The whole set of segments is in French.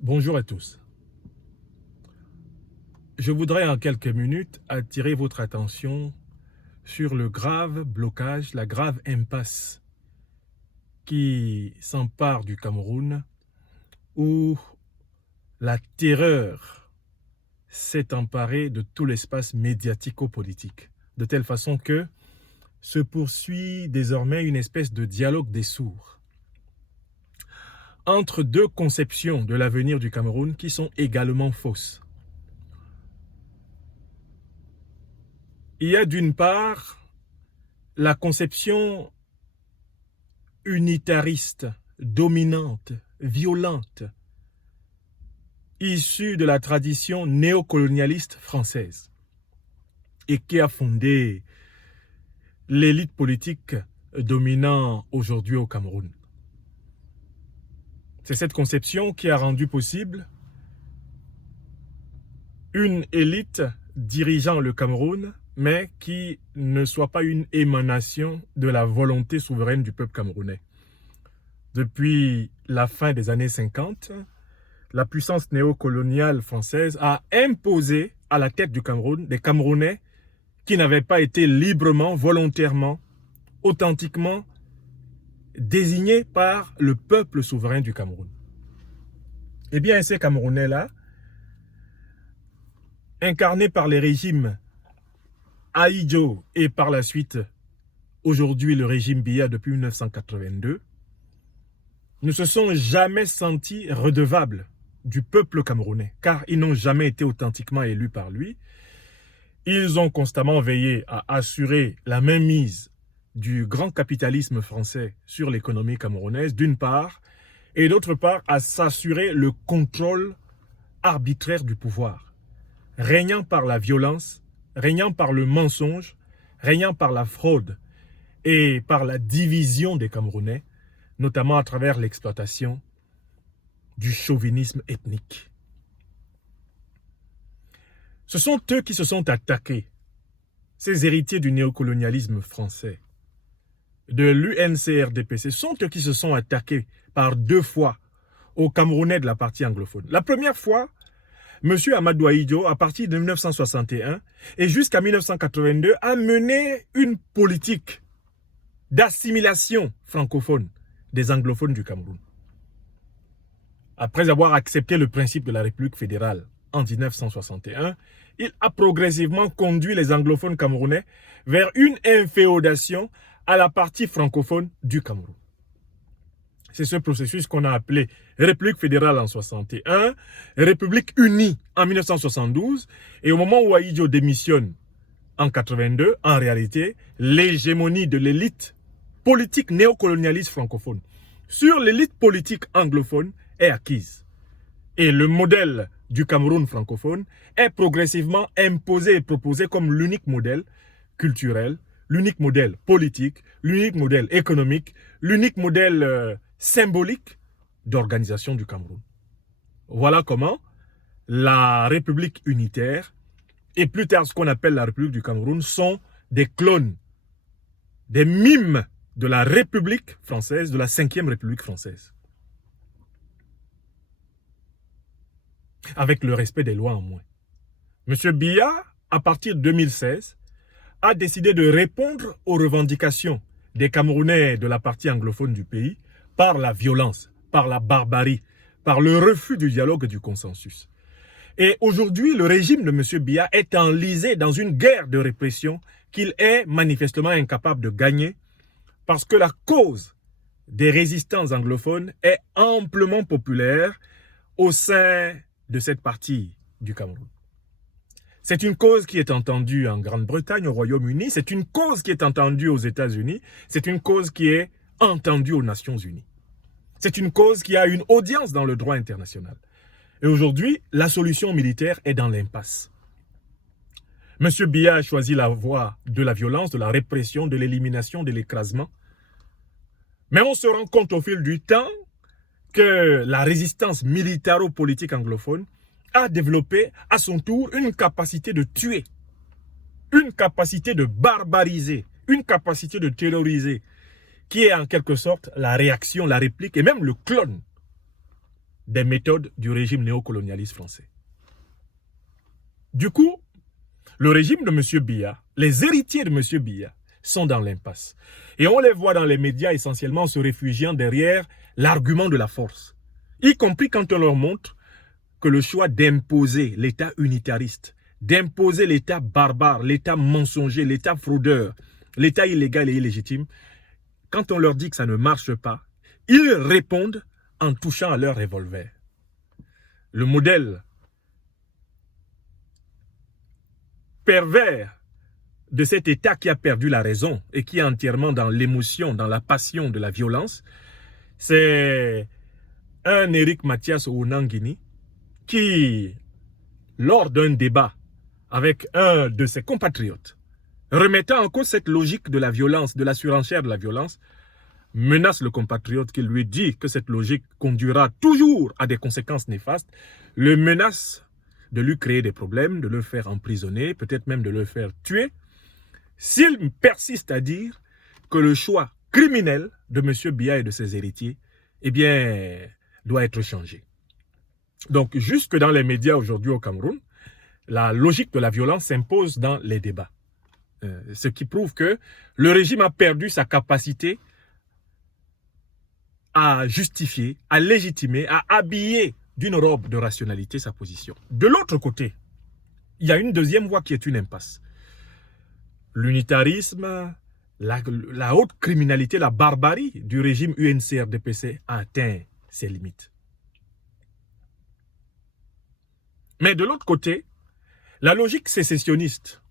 Bonjour à tous. Je voudrais en quelques minutes attirer votre attention sur le grave blocage, la grave impasse qui s'empare du Cameroun, où la terreur s'est emparée de tout l'espace médiatico-politique, de telle façon que se poursuit désormais une espèce de dialogue des sourds entre deux conceptions de l'avenir du Cameroun qui sont également fausses. Il y a d'une part la conception unitariste, dominante, violente, issue de la tradition néocolonialiste française et qui a fondé l'élite politique dominant aujourd'hui au Cameroun. C'est cette conception qui a rendu possible une élite dirigeant le Cameroun, mais qui ne soit pas une émanation de la volonté souveraine du peuple camerounais. Depuis la fin des années 50, la puissance néocoloniale française a imposé à la tête du Cameroun des Camerounais qui n'avaient pas été librement, volontairement, authentiquement désignés par le peuple souverain du Cameroun. Eh bien, ces Camerounais-là, incarnés par les régimes Ahidjo et par la suite, aujourd'hui le régime Biya depuis 1982, ne se sont jamais sentis redevables du peuple camerounais, car ils n'ont jamais été authentiquement élus par lui. Ils ont constamment veillé à assurer la mainmise du grand capitalisme français sur l'économie camerounaise, d'une part, et d'autre part, à s'assurer le contrôle arbitraire du pouvoir, régnant par la violence, régnant par le mensonge, régnant par la fraude et par la division des Camerounais, notamment à travers l'exploitation du chauvinisme ethnique. Ce sont eux qui se sont attaqués, ces héritiers du néocolonialisme français, de l'UNCRDPC, sont eux qui se sont attaqués par deux fois aux Camerounais de la partie anglophone. La première fois, M. Amadou Ahidjo, à partir de 1961 et jusqu'à 1982, a mené une politique d'assimilation francophone des anglophones du Cameroun. Après avoir accepté le principe de la République fédérale en 1961, il a progressivement conduit les anglophones camerounais vers une inféodation à la partie francophone du Cameroun. C'est ce processus qu'on a appelé République fédérale en 1961, République unie en 1972, et au moment où Ahidjo démissionne en 1982, en réalité, l'hégémonie de l'élite politique néocolonialiste francophone sur l'élite politique anglophone est acquise. Et le modèle du Cameroun francophone est progressivement imposé et proposé comme l'unique modèle culturel, l'unique modèle politique, l'unique modèle économique, l'unique modèle symbolique d'organisation du Cameroun. Voilà comment la République unitaire et plus tard ce qu'on appelle la République du Cameroun sont des clones, des mimes de la République française, de la 5e République française. Avec le respect des lois en moins. M. Biya, à partir de 2016, a décidé de répondre aux revendications des Camerounais de la partie anglophone du pays par la violence, par la barbarie, par le refus du dialogue et du consensus. Et aujourd'hui, le régime de M. Biya est enlisé dans une guerre de répression qu'il est manifestement incapable de gagner parce que la cause des résistants anglophones est amplement populaire au sein de cette partie du Cameroun. C'est une cause qui est entendue en Grande-Bretagne, au Royaume-Uni, c'est une cause qui est entendue aux États-Unis, c'est une cause qui est entendue aux Nations Unies. C'est une cause qui a une audience dans le droit international. Et aujourd'hui, la solution militaire est dans l'impasse. M. Biya a choisi la voie de la violence, de la répression, de l'élimination, de l'écrasement. Mais on se rend compte au fil du temps que la résistance militaro-politique anglophone a développé à son tour une capacité de tuer, une capacité de barbariser, une capacité de terroriser, qui est en quelque sorte la réaction, la réplique et même le clone des méthodes du régime néocolonialiste français. Du coup, le régime de M. Biya, les héritiers de M. Biya, sont dans l'impasse. Et on les voit dans les médias essentiellement se réfugiant derrière l'argument de la force, y compris quand on leur montre que le choix d'imposer l'État unitariste, d'imposer l'État barbare, l'État mensonger, l'État fraudeur, l'État illégal et illégitime, quand on leur dit que ça ne marche pas, ils répondent en touchant à leur revolver. Le modèle pervers de cet État qui a perdu la raison et qui est entièrement dans l'émotion, dans la passion de la violence, c'est un Éric Mathias Ounangini qui, lors d'un débat avec un de ses compatriotes, remettant en cause cette logique de la violence, de la surenchère de la violence, menace le compatriote qui lui dit que cette logique conduira toujours à des conséquences néfastes, le menace de lui créer des problèmes, de le faire emprisonner, peut-être même de le faire tuer, s'il persiste à dire que le choix criminel de M. Biya et de ses héritiers, eh bien, doit être changé. Donc, jusque dans les médias aujourd'hui au Cameroun, la logique de la violence s'impose dans les débats. Ce qui prouve que le régime a perdu sa capacité à justifier, à légitimer, à habiller d'une robe de rationalité sa position. De l'autre côté, il y a une deuxième voie qui est une impasse. L'unitarisme, la haute criminalité, la barbarie du régime UNCRDPC a atteint ses limites. Mais de l'autre côté, la logique sécessionniste,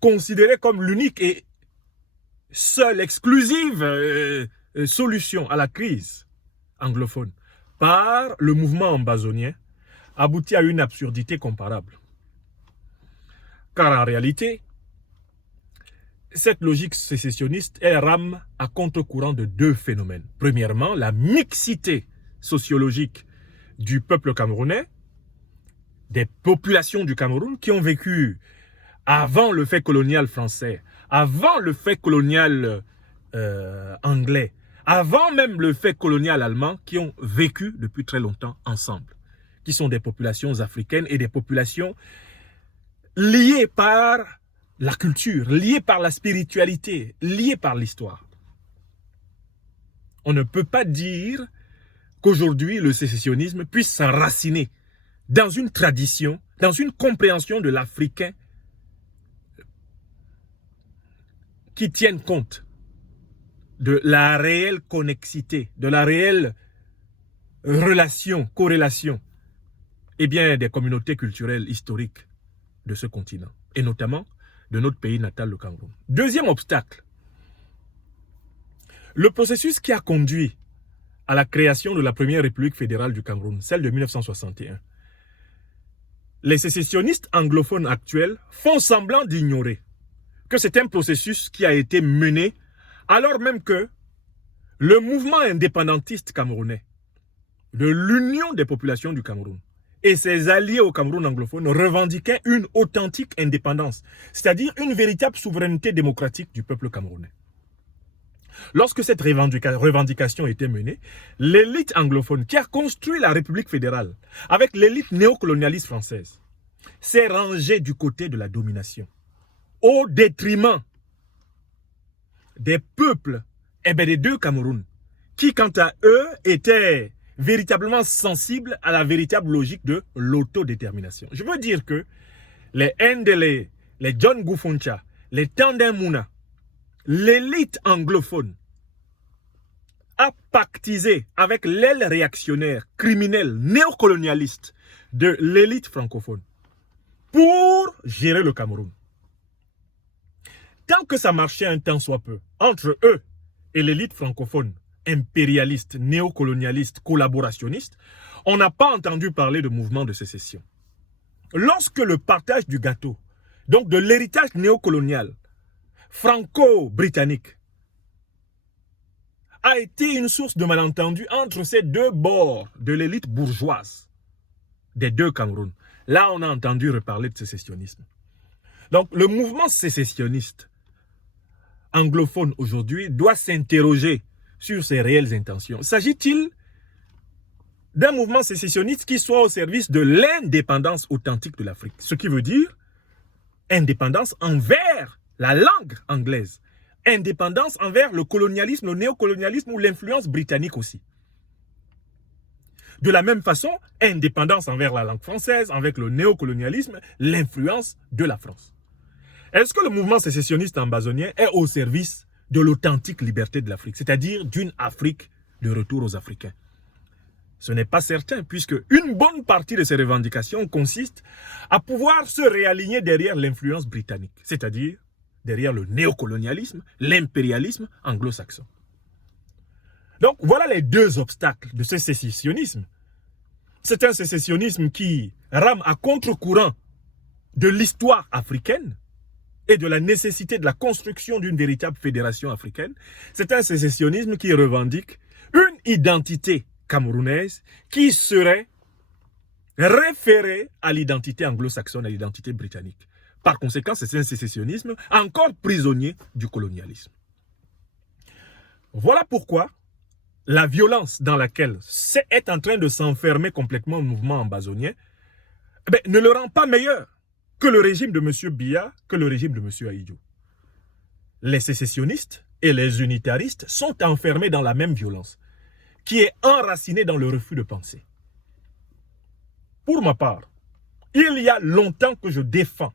considérée comme l'unique et seule, exclusive solution à la crise anglophone par le mouvement ambazonien, aboutit à une absurdité comparable. Car en réalité, cette logique sécessionniste, elle rame à contre-courant de deux phénomènes. Premièrement, la mixité sociologique du peuple camerounais, des populations du Cameroun qui ont vécu avant le fait colonial français, avant le fait colonial anglais, avant même le fait colonial allemand, qui ont vécu depuis très longtemps ensemble, qui sont des populations africaines et des populations liées par la culture, liées par la spiritualité, liées par l'histoire. On ne peut pas dire qu'aujourd'hui le sécessionnisme puisse s'enraciner dans une tradition, dans une compréhension de l'Africain qui tienne compte de la réelle connexité, de la réelle relation, corrélation, eh bien, des communautés culturelles historiques de ce continent, et notamment de notre pays natal, le Cameroun. Deuxième obstacle, le processus qui a conduit à la création de la première République fédérale du Cameroun, celle de 1961. Les sécessionnistes anglophones actuels font semblant d'ignorer que c'est un processus qui a été mené alors même que le mouvement indépendantiste camerounais de l'Union des populations du Cameroun et ses alliés au Cameroun anglophone revendiquaient une authentique indépendance, c'est-à-dire une véritable souveraineté démocratique du peuple camerounais. Lorsque cette revendication était menée, l'élite anglophone qui a construit la République fédérale avec l'élite néocolonialiste française s'est rangée du côté de la domination au détriment des peuples des deux Cameroun qui, quant à eux, étaient véritablement sensibles à la véritable logique de l'autodétermination. Je veux dire que les Ndele, les John Gufuncha, les Tandem Mouna, l'élite anglophone a pactisé avec l'aile réactionnaire, criminelle, néocolonialiste de l'élite francophone pour gérer le Cameroun. Tant que ça marchait un temps soit peu entre eux et l'élite francophone, impérialiste, néocolonialiste, collaborationniste, on n'a pas entendu parler de mouvement de sécession. Lorsque le partage du gâteau, donc de l'héritage néocolonial, franco-britannique, a été une source de malentendu entre ces deux bords de l'élite bourgeoise des deux Cameroun. Là, on a entendu reparler de sécessionnisme. Donc, le mouvement sécessionniste anglophone aujourd'hui doit s'interroger sur ses réelles intentions. S'agit-il d'un mouvement sécessionniste qui soit au service de l'indépendance authentique de l'Afrique. Ce qui veut dire indépendance envers la langue anglaise, indépendance envers le colonialisme, le néocolonialisme ou l'influence britannique aussi. De la même façon, indépendance envers la langue française, avec le néocolonialisme, l'influence de la France. Est-ce que le mouvement sécessionniste ambazonien est au service de l'authentique liberté de l'Afrique, c'est-à-dire d'une Afrique de retour aux Africains? Ce n'est pas certain, puisque une bonne partie de ces revendications consiste à pouvoir se réaligner derrière l'influence britannique, c'est-à-dire derrière le néocolonialisme, l'impérialisme anglo-saxon. Donc, voilà les deux obstacles de ce sécessionnisme. C'est un sécessionnisme qui rame à contre-courant de l'histoire africaine et de la nécessité de la construction d'une véritable fédération africaine. C'est un sécessionnisme qui revendique une identité camerounaise qui serait référée à l'identité anglo-saxonne, à l'identité britannique. Par conséquent, c'est un sécessionnisme encore prisonnier du colonialisme. Voilà pourquoi la violence dans laquelle est en train de s'enfermer complètement le mouvement ambazonien ne le rend pas meilleur que le régime de M. Biya, que le régime de M. Ahidjo. Les sécessionnistes et les unitaristes sont enfermés dans la même violence, qui est enracinée dans le refus de penser. Pour ma part, il y a longtemps que je défends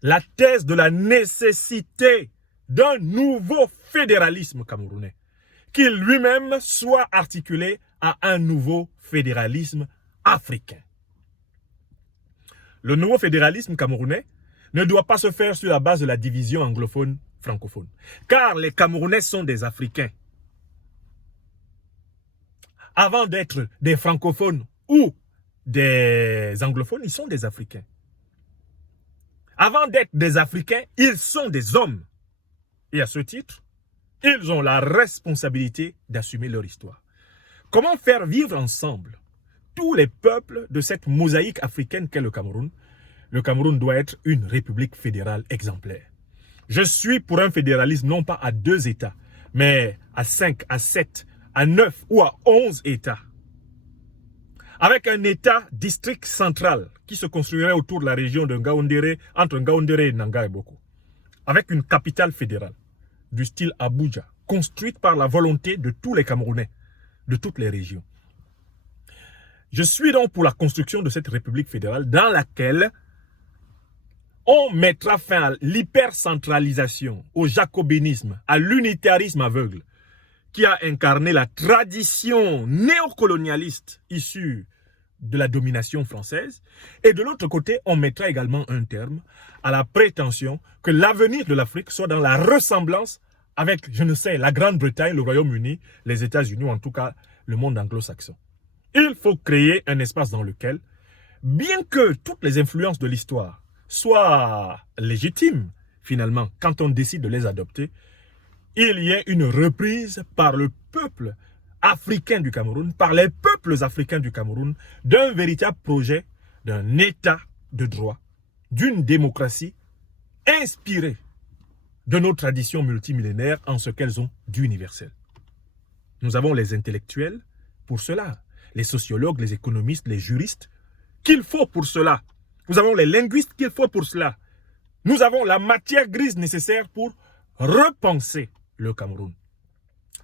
la thèse de la nécessité d'un nouveau fédéralisme camerounais, qui lui-même soit articulé à un nouveau fédéralisme africain. Le nouveau fédéralisme camerounais ne doit pas se faire sur la base de la division anglophone-francophone, car les Camerounais sont des Africains. Avant d'être des francophones ou des anglophones, ils sont des Africains. Avant d'être des Africains, ils sont des hommes. Et à ce titre, ils ont la responsabilité d'assumer leur histoire. Comment faire vivre ensemble tous les peuples de cette mosaïque africaine qu'est le Cameroun? Le Cameroun doit être une république fédérale exemplaire. Je suis pour un fédéralisme non pas à 2 États, mais à 5, à 7, à 9 ou à 11 États. Avec un État-district central qui se construirait autour de la région de Ngaoundéré, entre Ngaoundéré et Nanga et Boko. Avec une capitale fédérale du style Abuja, construite par la volonté de tous les Camerounais, de toutes les régions. Je suis donc pour la construction de cette république fédérale dans laquelle on mettra fin à l'hypercentralisation, au jacobinisme, à l'unitarisme aveugle, qui a incarné la tradition néocolonialiste issue de la domination française. Et de l'autre côté, on mettra également un terme à la prétention que l'avenir de l'Afrique soit dans la ressemblance avec, je ne sais, la Grande-Bretagne, le Royaume-Uni, les États-Unis, ou en tout cas le monde anglo-saxon. Il faut créer un espace dans lequel, bien que toutes les influences de l'histoire soient légitimes, finalement, quand on décide de les adopter, il y ait une reprise par le peuple africain du Cameroun, par les peuples africains du Cameroun, d'un véritable projet d'un État de droit, d'une démocratie inspirée de nos traditions multimillénaires en ce qu'elles ont d'universel. Nous avons les intellectuels pour cela, les sociologues, les économistes, les juristes qu'il faut pour cela. Nous avons les linguistes qu'il faut pour cela. Nous avons la matière grise nécessaire pour repenser le Cameroun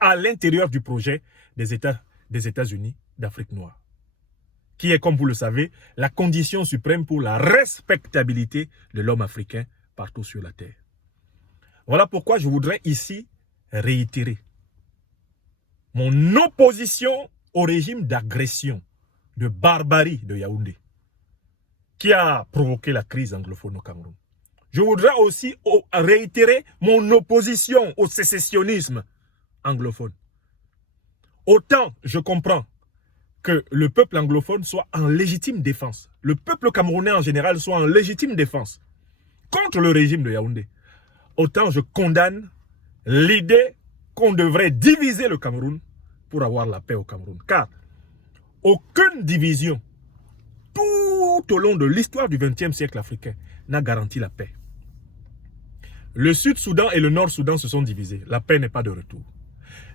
à l'intérieur du projet des États-Unis d'Afrique noire, qui est, comme vous le savez, la condition suprême pour la respectabilité de l'homme africain partout sur la terre. Voilà pourquoi je voudrais ici réitérer mon opposition au régime d'agression, de barbarie de Yaoundé, qui a provoqué la crise anglophone au Cameroun. Je voudrais aussi réitérer mon opposition au sécessionnisme anglophone. Autant je comprends que le peuple anglophone soit en légitime défense, le peuple camerounais en général soit en légitime défense contre le régime de Yaoundé, autant je condamne l'idée qu'on devrait diviser le Cameroun pour avoir la paix au Cameroun. Car aucune division tout au long de l'histoire du XXe siècle africain n'a garanti la paix. Le Sud-Soudan et le Nord-Soudan se sont divisés. La paix n'est pas de retour.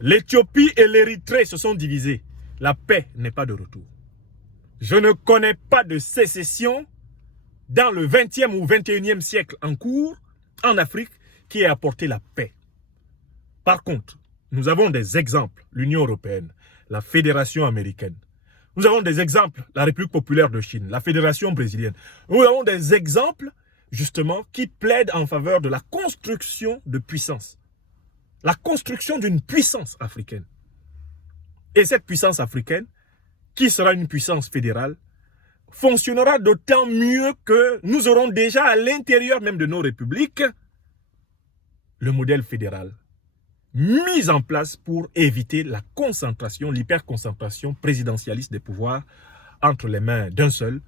L'Éthiopie et l'Érythrée se sont divisés. la paix n'est pas de retour. Je ne connais pas de sécession dans le 20e ou 21e siècle en cours, en Afrique, qui ait apporté la paix. Par contre, nous avons des exemples, l'Union européenne, la Fédération américaine. Nous avons des exemples, la République populaire de Chine, la Fédération brésilienne. Nous avons des exemples, justement, qui plaident en faveur de la construction de puissance. La construction d'une puissance africaine. Et cette puissance africaine, qui sera une puissance fédérale, fonctionnera d'autant mieux que nous aurons déjà à l'intérieur même de nos républiques le modèle fédéral mis en place pour éviter la concentration, l'hyperconcentration présidentialiste des pouvoirs entre les mains d'un seul,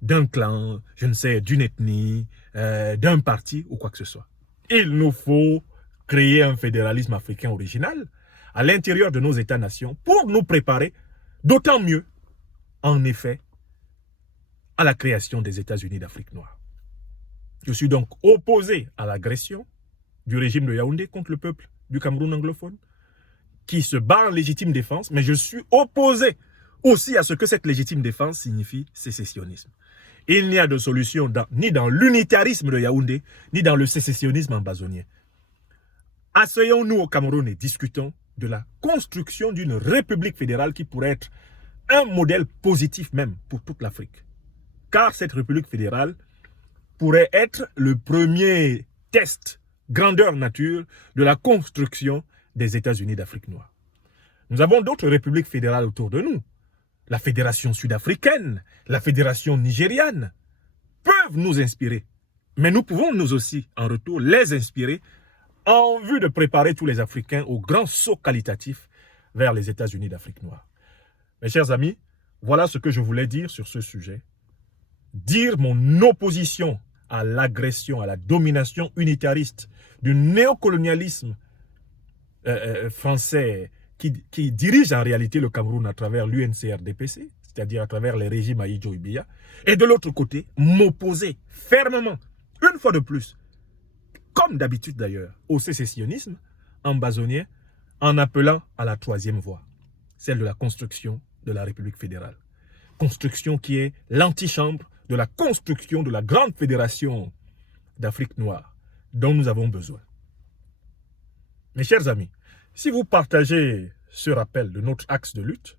d'un clan, je ne sais, d'une ethnie, d'un parti ou quoi que ce soit. Il nous faut créer un fédéralisme africain original à l'intérieur de nos États-nations pour nous préparer d'autant mieux, en effet, à la création des États-Unis d'Afrique noire. Je suis donc opposé à l'agression du régime de Yaoundé contre le peuple du Cameroun anglophone, qui se bat en légitime défense, mais je suis opposé aussi à ce que cette légitime défense signifie sécessionnisme. Il n'y a de solution ni dans l'unitarisme de Yaoundé, ni dans le sécessionnisme ambazonien. Asseyons-nous au Cameroun et discutons de la construction d'une république fédérale qui pourrait être un modèle positif même pour toute l'Afrique. Car cette république fédérale pourrait être le premier test grandeur nature de la construction des États-Unis d'Afrique noire. Nous avons d'autres républiques fédérales autour de nous. La Fédération sud-africaine, la Fédération nigériane peuvent nous inspirer. Mais nous pouvons nous aussi, en retour, les inspirer en vue de préparer tous les Africains au grand saut qualitatif vers les États-Unis d'Afrique noire. Mes chers amis, voilà ce que je voulais dire sur ce sujet. Dire mon opposition à l'agression, à la domination unitariste du néocolonialisme français qui dirige en réalité le Cameroun à travers l'UNCRDPC, c'est-à-dire à travers les régimes Ahidjo et Biya, et de l'autre côté, m'opposer fermement, une fois de plus, comme d'habitude d'ailleurs, au sécessionnisme ambazonien, en appelant à la troisième voie, celle de la construction de la République fédérale. Construction qui est l'antichambre de la construction de la grande fédération d'Afrique noire dont nous avons besoin. Mes chers amis, si vous partagez ce rappel de notre axe de lutte,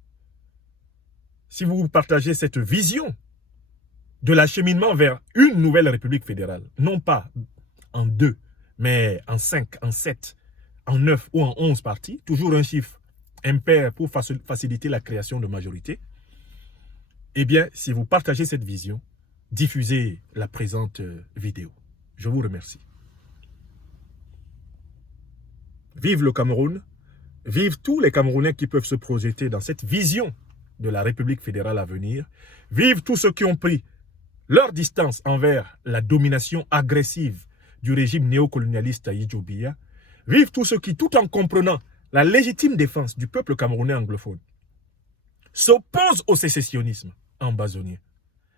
si vous partagez cette vision de l'acheminement vers une nouvelle République fédérale, non pas en 2, mais en 5, en 7, en 9 ou en 11 parties, toujours un chiffre impair pour faciliter la création de majorités, eh bien, si vous partagez cette vision, diffusez la présente vidéo. Je vous remercie. Vive le Cameroun, vive tous les Camerounais qui peuvent se projeter dans cette vision de la République fédérale à venir, vive tous ceux qui ont pris leur distance envers la domination agressive du régime néocolonialiste Ahidjo Biya, vive tous ceux qui, tout en comprenant la légitime défense du peuple camerounais anglophone, s'opposent au sécessionnisme ambazonien.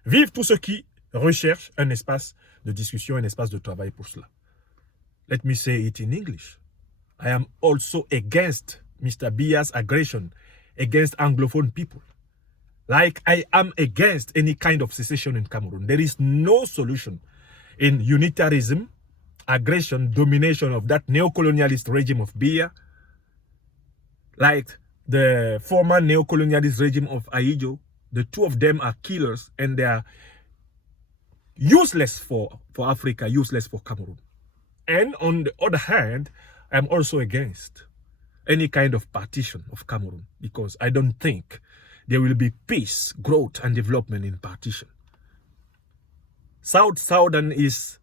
Vive tous ceux qui recherchent un espace de discussion, un espace de travail pour cela. Let me say it in English. I am also against Mr. Biya's aggression against Anglophone people. Like I am against any kind of secession in Cameroon. There is no solution in unitarism, aggression, domination of that neocolonialist regime of Biya, like the former neocolonialist regime of Ahidjo. The two of them are killers and they are useless for Africa, useless for Cameroon. And on the other hand, I'm also against any kind of partition of Cameroon because I don't think there will be peace, growth, and development in partition. South Southern is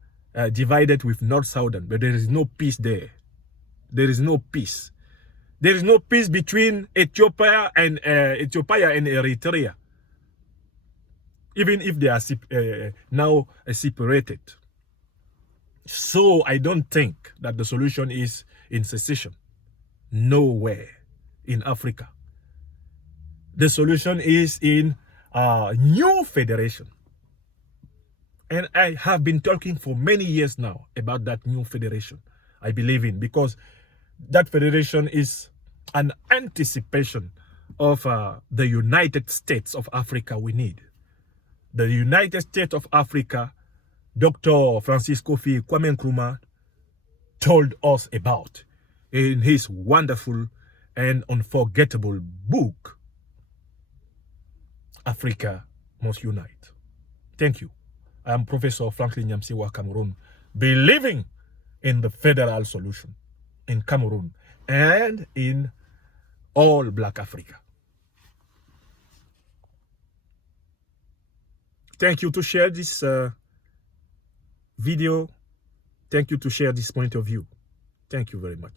divided with North Southern, but there is no peace there. There is no peace. There is no peace between Ethiopia and Eritrea, even if they are now separated. So I don't think that the solution is in secession. Nowhere in Africa. The solution is in a new federation. And I have been talking for many years now about that new federation I believe in, because that federation is an anticipation of the United States of Africa we need. The United States of Africa, Dr. Francis Kofi Kwame Nkrumah told us about in his wonderful and unforgettable book, Africa Must Unite. Thank you. I am Professor Franklin Nyamsiwa, Cameroon, believing in the federal solution in Cameroon and in all Black Africa. Thank you to share this video. Thank you to share this point of view. Thank you very much.